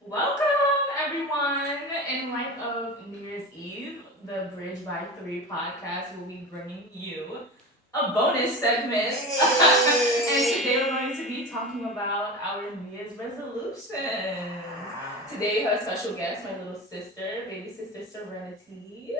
Welcome, everyone. In light of New Year's Eve, the Bridge by Three podcast will be bringing you a bonus segment. And today we're going to be talking about our New Year's resolutions. Today we have a special guest, my little sister, baby sister Serenity.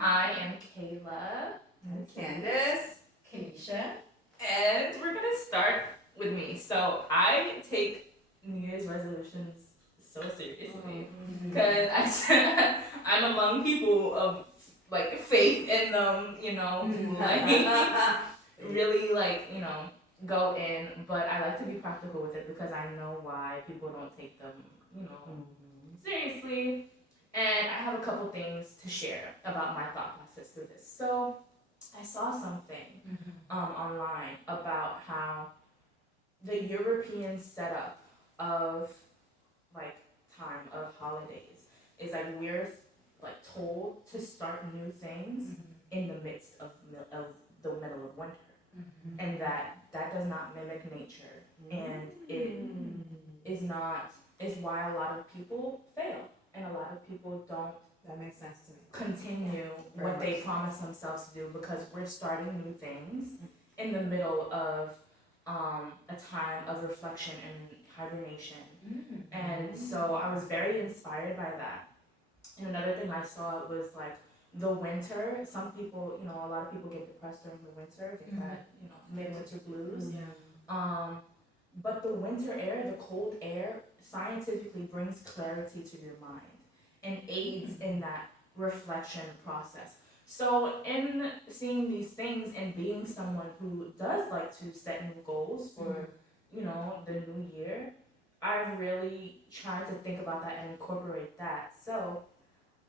I am Kayla. And Candace. Keisha. And we're going to start with me. So I take New Year's resolutions so seriously because I said I'm among people of like faith in them, like really go in, but I like to be practical with it because I know why people don't take them, seriously. And I have a couple things to share about my thought process through this. So I saw something online about how the European setup of like time of holidays is like we're like told to start new things in the midst of the middle of winter, and that does not mimic nature, and it is why a lot of people fail and a lot of people don't That makes sense to me. continue what they promise themselves to do because we're starting new things in the middle of a time of reflection and hibernation. And so I was very inspired by that. And another thing I saw was like the winter. Some people, a lot of people get depressed during the winter, get that, midwinter blues. But the winter air, the cold air, scientifically brings clarity to your mind and aids in that reflection process. So in seeing these things and being someone who does like to set new goals for, the new year, I really tried to think about that and incorporate that. So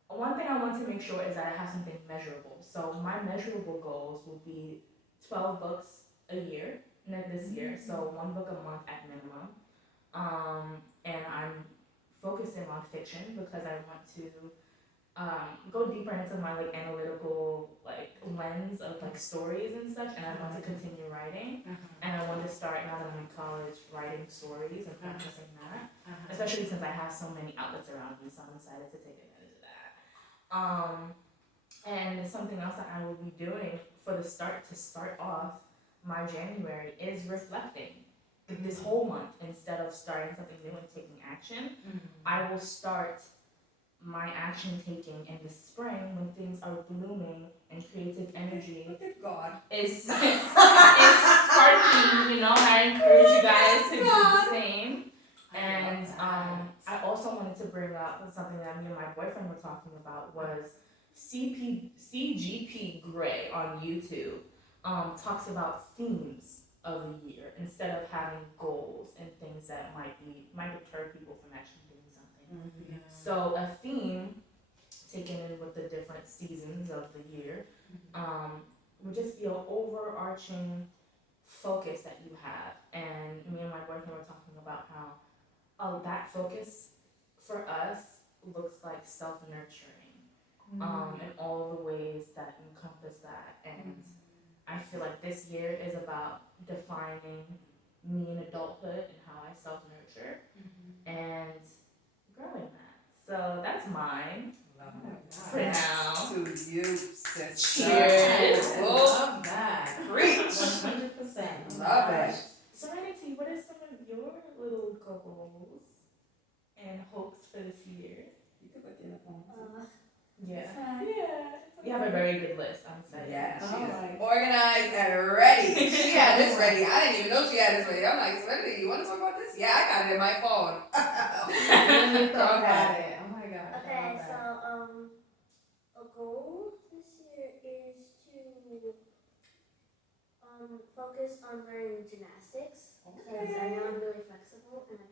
one thing I want to make sure is that I have something measurable. So my measurable goals will be 12 books a year, this year. So one book a month at minimum. And I'm focusing on fiction because I want to go deeper into my like analytical like lens of like stories and such, and I want to continue writing, and I want to start now that I'm in college writing stories and practicing that, especially since I have so many outlets around me, so I'm excited to take advantage of that. And something else that I will be doing to start off my January is reflecting. This whole month, instead of starting something new and taking action, I will start my action taking in the spring when things are blooming and creative energy Look at God. is sparking. I encourage you guys to do the same. And I also wanted to bring up something that me and my boyfriend were talking about was CGP Grey on YouTube talks about themes of the year instead of having goals and things that might deter people from actually doing something. So a theme taken in with the different seasons of the year would just be an overarching focus that you have. And me and my boyfriend were talking about how that focus for us looks like self-nurturing in all the ways that encompass that. And I feel like this year is about defining me in adulthood and how I self-nurture and growing that. So that's mine for now. To you, sister. Cheers. Love that. Preach. 100%. Love it. Serenity, what are some of your little goals and hopes for this year? You can put the other phone. Yeah. You have a very good list, I'm excited. Yeah, she is Alright. organized and ready. She had this ready. I didn't even know she had this ready. I'm like, Serenity, you want to talk about this? Yeah, I got it in my phone. Really thought about it. Oh my god. Okay, so a goal this year is to focus on learning gymnastics because I know I'm really flexible and I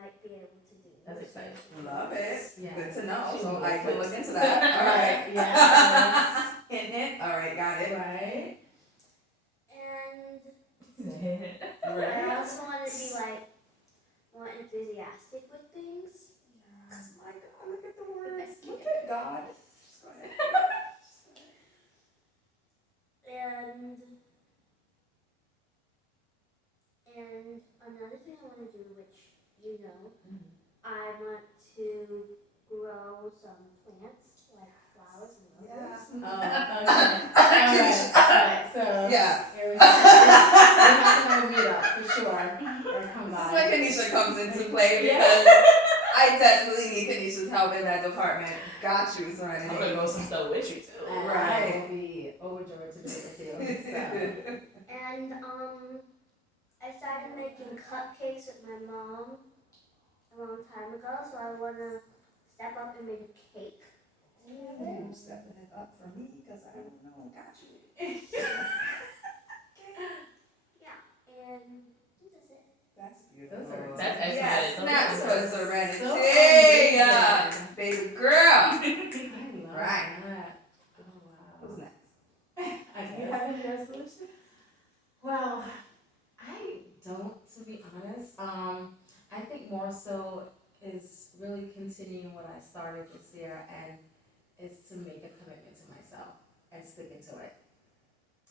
might be able to do it. That's exciting. Love it. Yeah. Good to know. She's So really I can flex. look into that. All right. Yeah. Hint. All right, got it. Right. And I also want to be like more enthusiastic with things. Yes, my God, look at the words. Look at God. Go ahead. And another thing I want to do, which you know, Mhm. I want to grow some plants, like flowers and roses. Oh, okay. Alright, so. Yeah. Here we have to have a meet up for sure. Or come This by. is where Kanisha comes into play Yeah. because I desperately need Kanisha's help in that department. Got you, I'm Serenity. gonna go some stuff with you too. And Right. I will be overjoyed to do it with you. So. And I started making cupcakes with my mom a long time ago, so I want to step up and make a cake. I'm stepping it up for me because I don't know. Got you. Yeah, and that's it. That's beautiful. That's excellent. Yes, Those snaps are for so Serenity. amazing. Baby girl. I love Right. that. Oh wow. Who's next? I Do you guess. have any resolutions? Well, I don't, to be honest. I think more so is really continuing what I started this year, and is to make a commitment to myself and sticking to it.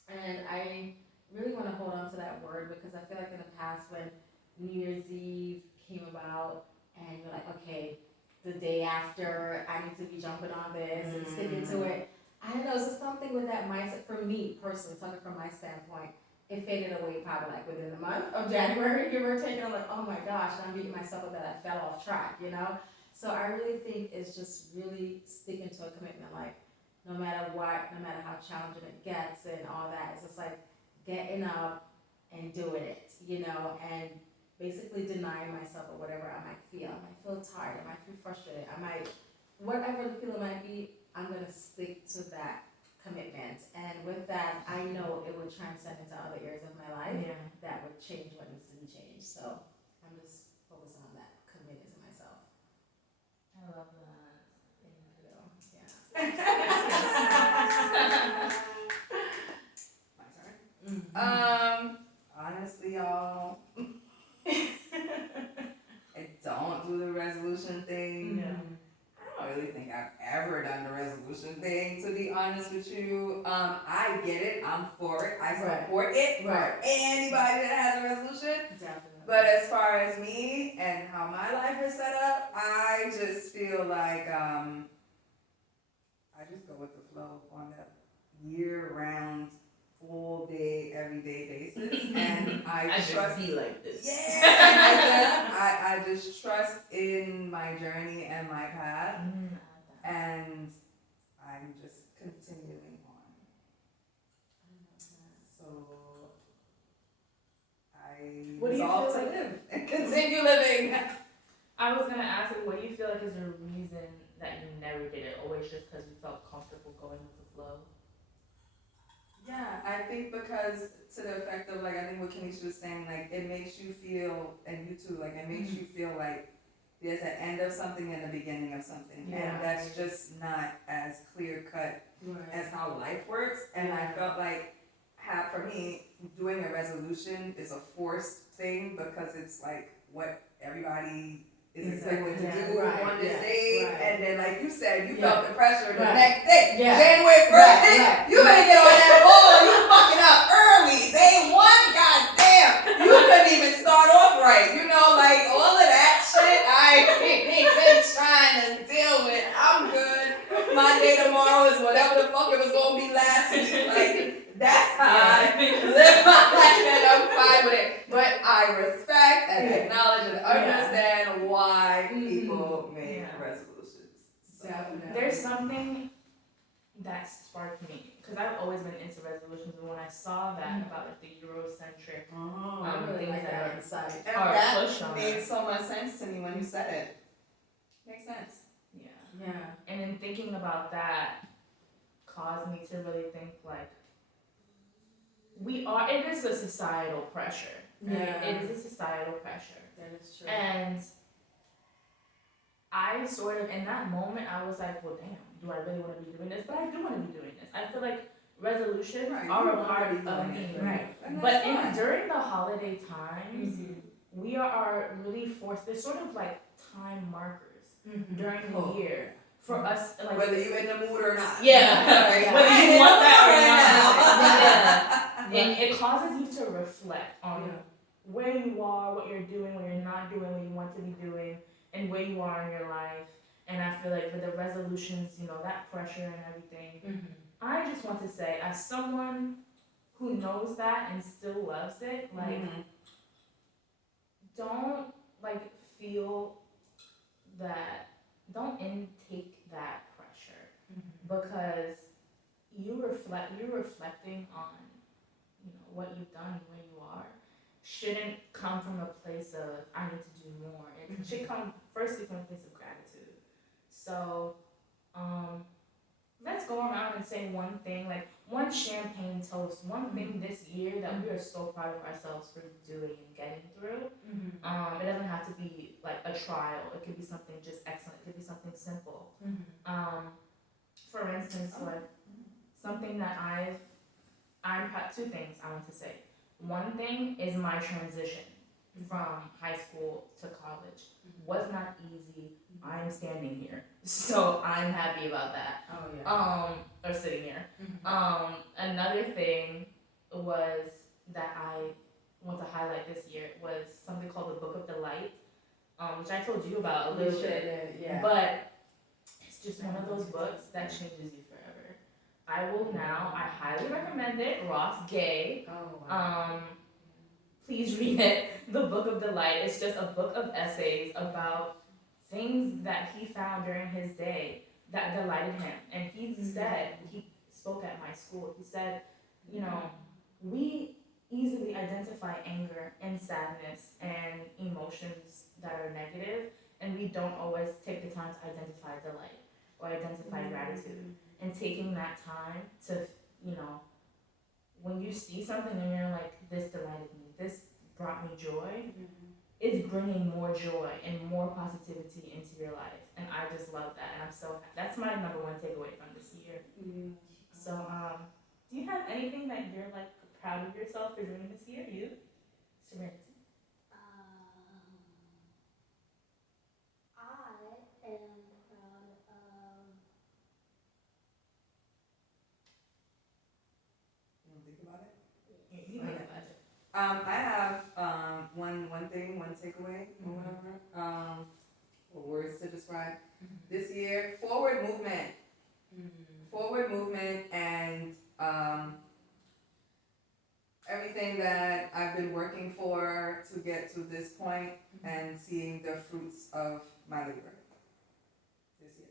And I really want to hold on to that word because I feel like in the past when New Year's Eve came about and you're like, okay, the day after I need to be jumping on this and sticking to it. I don't know, it's just something with that mindset for me personally, talking from my standpoint. It faded away probably like within the month of January, give or take. And I'm like, oh my gosh, and I'm beating myself up that I fell off track, you know? So I really think it's just really sticking to a commitment, like no matter what, no matter how challenging it gets and all that, it's just like getting up and doing it, you know, and basically denying myself or whatever I might feel. I might feel tired, I might feel frustrated, I might, whatever the feeling might be, I'm gonna stick to that commitment. And with that, I know it would transcend into other areas of my life that would change what needs to be changed. So I'm just focused on that, committed to myself. I love that. Thank you. Yeah. My turn. Mm-hmm. Honestly, y'all, I don't do the resolution thing. Yeah. I don't really think I've ever done the resolution thing, to be honest with you. I get it. I'm for it. I support it Right. for anybody that has a resolution. Definitely. But as far as me and how my life is set up, I just feel like I just go with the flow on a year-round, full-day, everyday basis, and I trust. be like this. Yeah, and I just trust in my journey and my path, and I'm just continuing on. So I What do you resolve feel to like- live and continue living. I was gonna ask you, what do you feel like is the reason that you never did it? Always just because you felt comfortable going with the flow? Yeah, I think because to the effect of like, I think what Kenisha was saying, like it makes you feel, and you too, like it makes you feel like there's an end of something and a beginning of something, Yeah. and that's just not as clear cut as how life works. And I felt like, for me, doing a resolution is a forced thing because it's like what everybody is expected to do on this day, and then like you said, you felt the pressure the next day, January 1st, you better get on that ball, you fucking up early, day one, goddamn, you couldn't even start off right, you know, like all of that shit, I ain't even trying to deal with. I'm good. My day tomorrow is whatever the fuck it was gonna be last week, like that's how I live my life, and I'm fine with it. But I respect and acknowledge and understand why people make resolutions. So. Definitely. There's something that sparked me because I've always been into resolutions, and when I saw that about like the Eurocentric, I really like that insight. And Or that push on made it. so much sense to me when you said it. Makes sense. yeah. And in thinking about that, caused me to really think like, it is a societal pressure. Right? Yeah. It is a societal pressure. That is true. And I sort of, in that moment, I was like, well, damn, do I really want to be doing this? But I do want to be doing this. I feel like resolutions are a part of me. Right. But during the holiday times, we are really forced, there's sort of like time markers during the year for us. Like, whether you're in the mood or not. Yeah. Whether you want that or not. Yeah. And it causes you to reflect on where you are, what you're doing, what you're not doing, what you want to be doing, and where you are in your life. And I feel like with the resolutions, that pressure and everything, I just want to say, as someone who knows that and still loves it, like, don't feel that, don't intake that pressure, because you're reflecting on what you've done, where you are, shouldn't come from a place of I need to do more. It should come firstly from a place of gratitude. So let's go around and say one thing, like one champagne toast, one thing this year that we are so proud of ourselves for doing and getting through. It doesn't have to be like a trial. It could be something just excellent. It could be something simple. For instance, like something that I'm proud. Two things I want to say. One thing is my transition from high school to college was not easy. I'm standing here, so I'm happy about that. Oh yeah. Or sitting here. Another thing was that I want to highlight this year was something called the Book of Delight, which I told you about a little bit. Yeah. But it's just one of those books that changes you forever. I highly recommend it. Ross Gay. Oh wow. Please read it. The Book of Delight. It's just a book of essays about things that he found during his day that delighted him. And he spoke at my school. He said, we easily identify anger and sadness and emotions that are negative, and we don't always take the time to identify delight or identify gratitude. And taking that time to, when you see something and you're like, this delighted me, this brought me joy, is bringing more joy and more positivity into your life. And I just love that. And that's my number one takeaway from this year. So, do you have anything that you're like proud of yourself for doing this year? You? Serenity. I am proud of. You want to think about it? You think about it. I have one thing, one takeaway, or whatever. Or words to describe this year. Forward movement. Forward movement, and everything that I've been working for to get to this point, and seeing the fruits of my labor this year.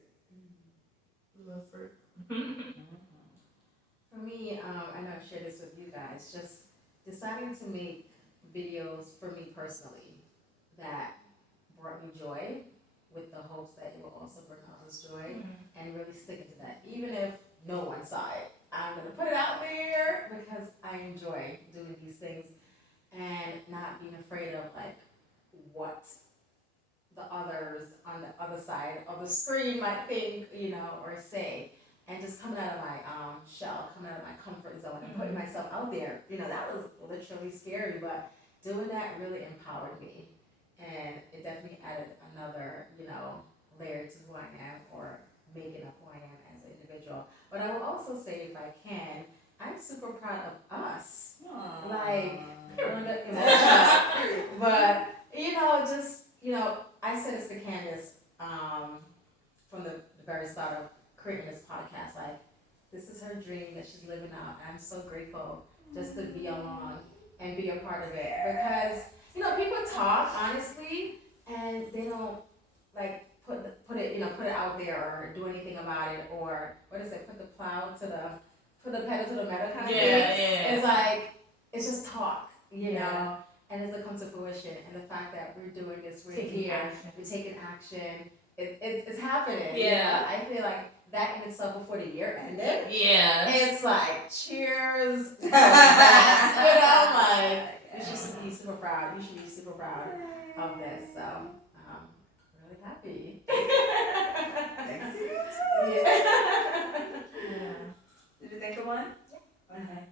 Love fruit. For me, I know I've shared this with you guys, just deciding to make videos for me personally that brought me joy, with the hopes that it will also bring others joy, and really sticking to that. Even if no one saw it, I'm going to put it out there because I enjoy doing these things and not being afraid of like what the others on the other side of the screen might think, or say. And just coming out of my shell, coming out of my comfort zone and putting myself out there. That was literally scary, but doing that really empowered me. And it definitely added another, layer to who I am, or making up who I am as an individual. But I will also say, if I can, I'm super proud of us. Aww. Like, Period. but, I said this to Candace from the very start of creating this podcast. Like, this is her dream that she's living out. I'm so grateful just to be along and be a part of it. Because, people talk, honestly, and they don't, like, put it out there or do anything about it, or, what is it, put the pedal to the metal kind of thing. Yeah. It's like, it's just talk, know, and it's come to fruition. And the fact that we're doing this, we're taking action, it's happening. Yeah. I feel like that in itself, before the year ended, it's like, cheers. Like, you should be super proud. You should be super proud of this. So, really happy. Thanks to you too. Yeah. Did you think of one? Yeah. Okay.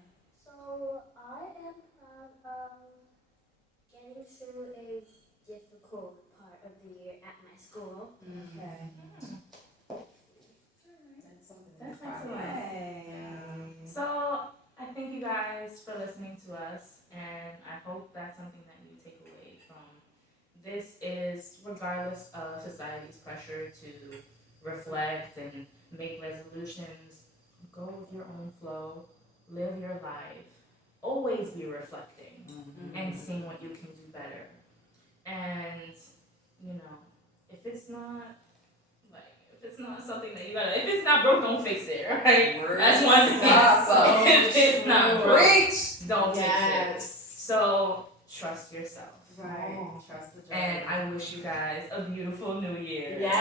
So I am proud of getting through a difficult part of the year at my school. Okay. That's something That's proud of. excellent. Yay. So I thank you guys guys for listening to us, and I hope that's something that you take away from this is regardless of society's pressure to reflect and make resolutions, go with your own flow, live your life, always be reflecting and seeing what you can do better. And, you know, if it's not something that you gotta, if it's not broke, don't fix it, right? That's one thing. So if it's not broke, Preach. don't fix it. So trust yourself. Right. Trust the journey. And I wish you guys a beautiful new year. Yes.